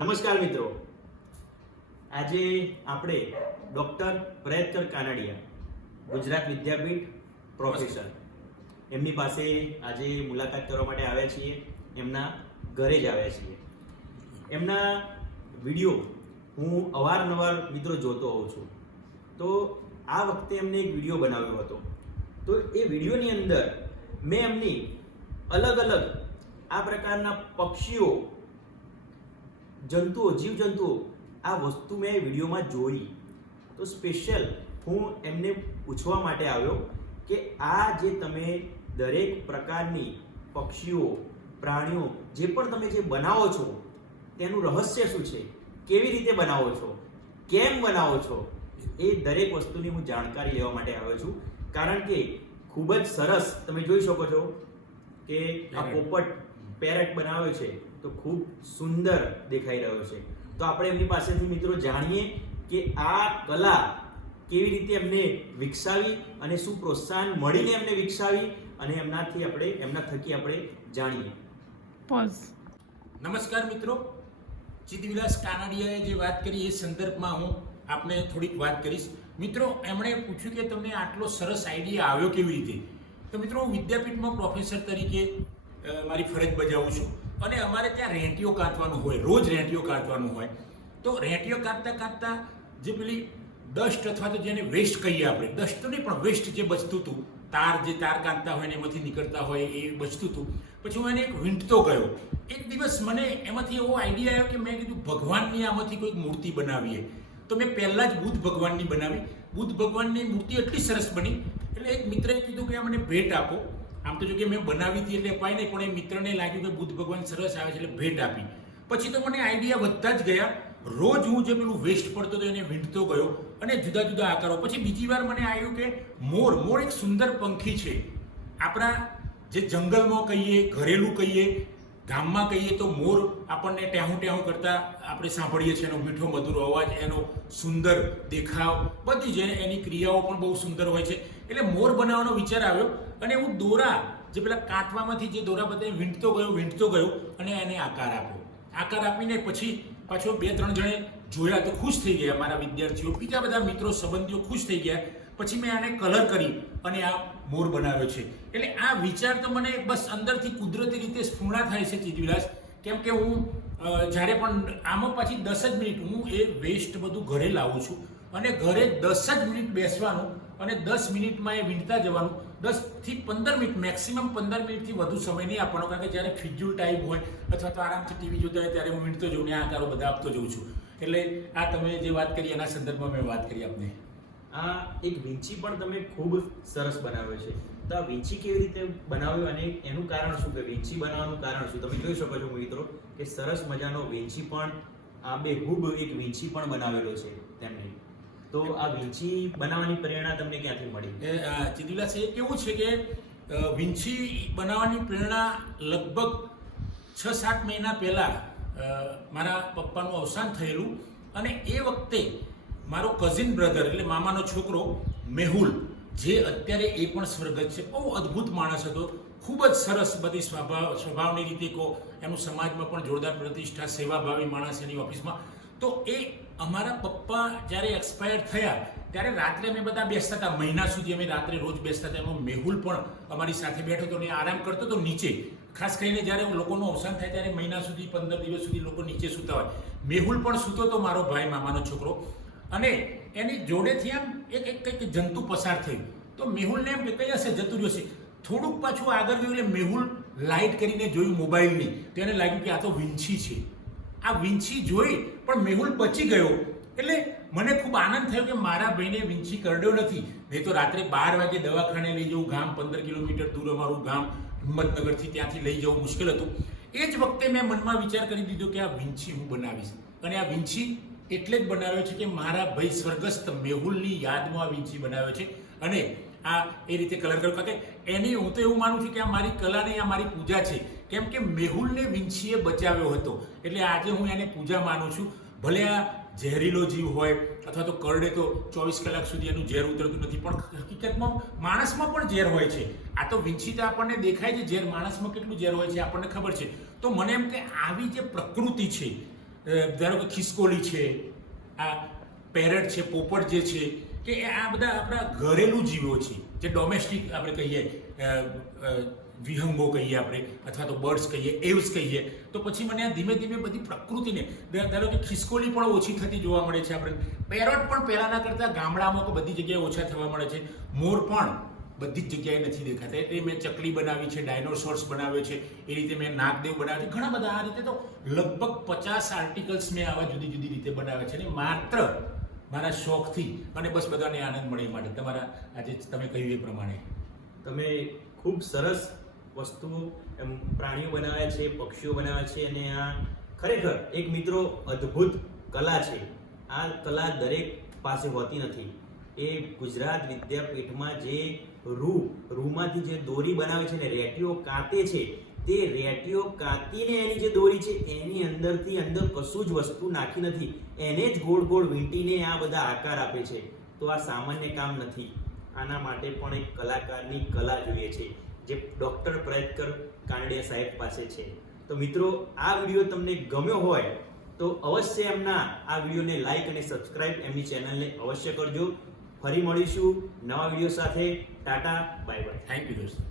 નમસ્કાર મિત્રો, આજે આપણે ડૉક્ટર પ્રયત્કર કાનડિયા, ગુજરાત વિદ્યાપીઠ પ્રોફેસર, એમની પાસે આજે મુલાકાત કરવા માટે આવ્યા છીએ. એમના ઘરે જ આવ્યા છીએ. એમના વિડીયો હું અવારનવાર મિત્રો જોતો હોઉં છું. તો આ વખતે એમને એક વિડીયો બનાવ્યો હતો. તો એ વિડીયોની અંદર મેં એમની અલગ અલગ આ પ્રકારના પક્ષીઓ, જંતુઓ, જીવજંતુઓ, આ વસ્તુ મેં વિડીયોમાં જોઈ. તો સ્પેશિયલ હું એમને પૂછવા માટે આવ્યો કે આ જે તમે દરેક પ્રકારની પક્ષીઓ, પ્રાણીઓ જે પણ તમે જે બનાવો છો તેનું રહસ્ય શું છે, કેવી રીતે બનાવો છો, કેમ બનાવો છો, એ દરેક વસ્તુની હું જાણકારી લેવા માટે આવ્યો છું. કારણ કે ખૂબ જ સરસ તમે જોઈ શકો છો કે આ પોપટ પેરેટ બનાવ્યો છે તો ખૂબ સુંદર દેખાઈ રહ્યો છે. તો આપણે એમની પાસેથી મિત્રો જાણીએ કે આ કલા કેવી રીતે એમને વિકસાવી અને શું પ્રોત્સાહન મળીને એમને વિકસાવી, અને એમના થકી આપણે જાણીએ. નમસ્કાર મિત્રો, ચિદવિલાસ કાનડિયાએ જે વાત કરી એ સંદર્ભમાં હું આપને થોડીક વાત કરીશ. મિત્રો, એમણે પૂછ્યું કે તમને આટલો સરસ આઈડિયા આવ્યો કેવી રીતે. તો મિત્રો, હું વિદ્યાપીઠમાં પ્રોફેસર તરીકે મારી ફરજ બજાવું છું અને અમારે ત્યાં રેંટીઓ કાઢવાનું હોય, રોજ રેંટીઓ કાઢવાનું હોય. તો રેંટીઓ કાઢતા જે પેલી ડસ્ટ અથવા તો જેને વેસ્ટ કહીએ આપણે, ડસ્ટ તો નહીં પણ વેસ્ટ જે બચતું હતું, તાર કાઢતા હોય ને એમાંથી નીકળતા હોય એ બચતું હતું. પછી હું એને એક વીંટતો ગયો. એક દિવસ મને એમાંથી એવો આઈડિયા આવ્યો કે મેં કીધું ભગવાનની આમાંથી કોઈક મૂર્તિ બનાવીએ. તો મેં પહેલાં જ બુદ્ધ ભગવાનની બનાવી. બુદ્ધ ભગવાનની મૂર્તિ એટલી સરસ બની એટલે એક મિત્રએ કીધું કે આ મને ભેટ આપો. આમ તો જો કે મેં બનાવી હતી એટલે અપાય નહીં, પણ એ મિત્રને લાગ્યું કે બુદ્ધ ભગવાન સરસ આવે છે એટલે ભેટ આપી. પછી તો મને આઈડિયા વધતા જ ગયા. રોજ હું જે પેલું વેસ્ટ પડતો હતો એને વીંટતો ગયો અને જુદા જુદા આકારો. પછી બીજી વાર મને આવ્યું કે મોર એક સુંદર પંખી છે. આપણા જે જંગલમાં કહીએ, ઘરેલું કહીએ, ગામમાં કહીએ તો મોર આપણને ટેહું કરતા આપણે સાંભળીએ છીએ. એનો મીઠો મધુર અવાજ, એનો સુંદર દેખાવ, બધી જ એની ક્રિયાઓ પણ બહુ સુંદર હોય છે. એટલે મોર બનાવવાનો વિચાર આવ્યો અને હું દોરા, જે પેલા કાંટવામાંથી જે દોરા બધા વીંટતો ગયો અને એને આકાર આપ્યો. આકાર આપીને પછી પાછો 2-3 જણે જોયા તો ખુશ થઈ ગયા. મારા વિદ્યાર્થીઓ, બીજા બધા મિત્રો, સંબંધીઓ ખુશ થઈ ગયા. પછી મેં આને કલર કરી અને આ મોર બનાવ્યો છે. એટલે આ વિચાર તો મને બસ અંદરથી કુદરતી રીતે સ્ફૂર્ણા થાય છે ચિદવિલાસ. કેમ કે હું જ્યારે પણ આમાં પાછી 10 જ મિનિટ હું એ વેસ્ટ બધું ઘરે લાવું છું અને ઘરે 10 જ મિનિટ બેસવાનું અને 10 મિનિટમાં એ વીંટતા જવાનું. 10 થી 15 મિનિટ, મેક્સિમમ 15 મિનિટથી વધુ સમય નહીં આપવાનો. કારણ કે જ્યારે ફિજ્યુલ ટાઈમ હોય અથવા તો આરામથી ટીવી જોતા હોય ત્યારે હું વીંટતો જઉં ને આ આકારો બધા આપતો જઉં છું. એટલે આ તમે જે વાત કરી એના સંદર્ભમાં મેં વાત કરી આપને. આ એક વીંછી પણ તમે ખૂબ સરસ બનાવ્યો છે. તો આ વીંછી કેવી રીતે બનાવ્યો અને એનું કારણ શું, કે વીંછી બનાવવાનું કારણ શું? તમે જોઈ શકો છો મિત્રો કે સરસ મજાનો વીંછી પણ, આબેહૂબ એક વીંછી પણ બનાવેલો છે તેમને. તો આ વીંછી બનાવવાની પ્રેરણા તમને ક્યાંથી મળી? ચિદવિલાસ, એ કેવું છે કે વીંછી બનાવવાની પ્રેરણા લગભગ 6-7 મહિના પહેલાં મારા પપ્પાનું અવસાન થયેલું અને એ વખતે મારો કઝિન બ્રધર એટલે મામાનો છોકરો મેહુલ, જે અત્યારે એ પણ સ્વર્ગસ્થ છે, બહુ અદ્ભુત માણસ હતો. ખૂબ જ સરસ બધી સ્વભાવની રીતે કહો, એનું સમાજમાં પણ જોરદાર પ્રતિષ્ઠા, સેવાભાવી માણસ એની ઓફિસમાં. તો એ અમારા પપ્પા જ્યારે એક્સપાયર થયા ત્યારે રાત્રે અમે બધા બેસતા હતા. મહિના સુધી અમે રાત્રે રોજ બેસતા હતા. એમાં મેહુલ પણ અમારી સાથે બેઠો હતો અને આરામ કરતો હતો નીચે. ખાસ કરીને જ્યારે લોકોનું અવસાન થાય ત્યારે મહિના સુધી, 15 દિવસ સુધી લોકો નીચે સૂતા હોય. મેહુલ પણ સૂતો હતો, મારો ભાઈ, મામાનો છોકરો. અને એની જોડેથી આમ એક જંતુ પસાર થયું. તો મેહુલને એમ કે કઈ હશે, જતું રહ્યું હશે. થોડુંક પાછું આગળ ગયું એટલે મેહુલ લાઇટ કરીને જોયું મોબાઈલની, તો એને લાગ્યું કે આ તો વીંછી છે. આ વીંછી જોઈ પણ મેહુલ બચી ગયો. એટલે મને ખૂબ આનંદ થયો કે મારા ભાઈને વીંછી કરડ્યો નથી. નહીં તો રાત્રે 12 વાગે દવાખાને લઈ જવું, ગામ 15 કિલોમીટર દૂર અમારું ગામ હિંમતનગરથી, ત્યાંથી લઈ જવું મુશ્કેલ હતું. એ જ વખતે મેં મનમાં વિચાર કરી દીધો કે આ વીંછી હું બનાવીશ. અને આ વીંછી એટલે જ બનાવ્યો છે કે મારા ભાઈ સ્વર્ગસ્થ મેહુલની યાદમાં આ વીંછી બનાવ્યો છે. અને આ એ રીતે કલર કર્યો. કારણ કે એની, હું તો એવું માનું છું કે આ મારી કલા નહીં, આ મારી પૂજા છે. કેમ કે મેહુલને વીંછીએ બચાવ્યો હતો એટલે આજે હું એને પૂજા માનું છું. ભલે આ ઝેરીલો જીવ હોય અથવા તો કરડે તો 24 કલાક સુધી એનું ઝેર ઉતરતું નથી, પણ હકીકતમાં માણસમાં પણ ઝેર હોય છે. આ તો વીંછી તો આપણને દેખાય છે ઝેર, માણસમાં કેટલું ઝેર હોય છે આપણને ખબર છે. તો મને એમ કે આવી જે પ્રકૃતિ છે, ધારો કે ખિસકોલી છે, આ પેરટ છે, પોપટ જે છે, કે આ બધા આપણા ઘરેલું જીવો છે, જે ડોમેસ્ટિક આપણે કહીએ, વિહંગો કહીએ આપણે, અથવા તો બર્ડ્સ કહીએ, એવ્સ કહીએ. તો પછી મને આ ધીમે ધીમે બધી પ્રકૃતિને, ધારો કે ખિસકોલી પણ ઓછી થતી જોવા મળે છે આપણે, પેરટ પણ પહેલાંના કરતાં ગામડામાં તો બધી જગ્યાએ ઓછા થવા મળે છે, મોર પણ બધી જ જગ્યાએ નથી દેખાતા. એટલે મેં ચકલી બનાવી છે, ડાયનોસોર્સ બનાવ્યો છે, એ રીતે મેં નાગદેવ બનાવ્યો છે, ઘણા બધા આ રીતે તો લગભગ 50 આર્ટિકલ્સ મેં આવા જુદી જુદી રીતે બનાવ્યા છે, અને માત્ર મારા શોખથી અને બસ બધાને આનંદ મળે માટે. તમારા આજે તમે કહ્યું એ પ્રમાણે તમે ખૂબ સરસ વસ્તુઓ એમ પ્રાણીઓ બનાવ્યા છે, પક્ષીઓ બનાવ્યા છે, અને આ ખરેખર એક મિત્રો અદ્ભુત કલા છે. આ કલા દરેક પાસે હોતી નથી. એ ગુજરાત વિદ્યાપીઠમાં જે રૂમાંથી જે દોરી બનાવે છે ને રેટીઓ કાતે છે, તે રેટીઓ કાતીને એની જે દોરી છે એની અંદરથી અંદર કશું જ વસ્તુ નાખી નથી, એને જ ગોળ ગોળ વીંટીને આ બધા આકાર આપે છે. તો આ સામાન્ય કામ નથી. આના માટે પણ એક કલાકારની કલા જોઈએ છે, જે ડૉક્ટર પ્રયત્કર કાનડિયા સાહેબ પાસે છે. તો મિત્રો, આ વિડીયો તમને ગમ્યો હોય તો અવશ્ય એમના આ વિડીયોને લાઈક અને સબસ્ક્રાઇબ એમની ચેનલને અવશ્ય કરજો. ફરી મળીશું નવા વિડીયો સાથે. Tata, bye bye. Thank you દોસ્તો.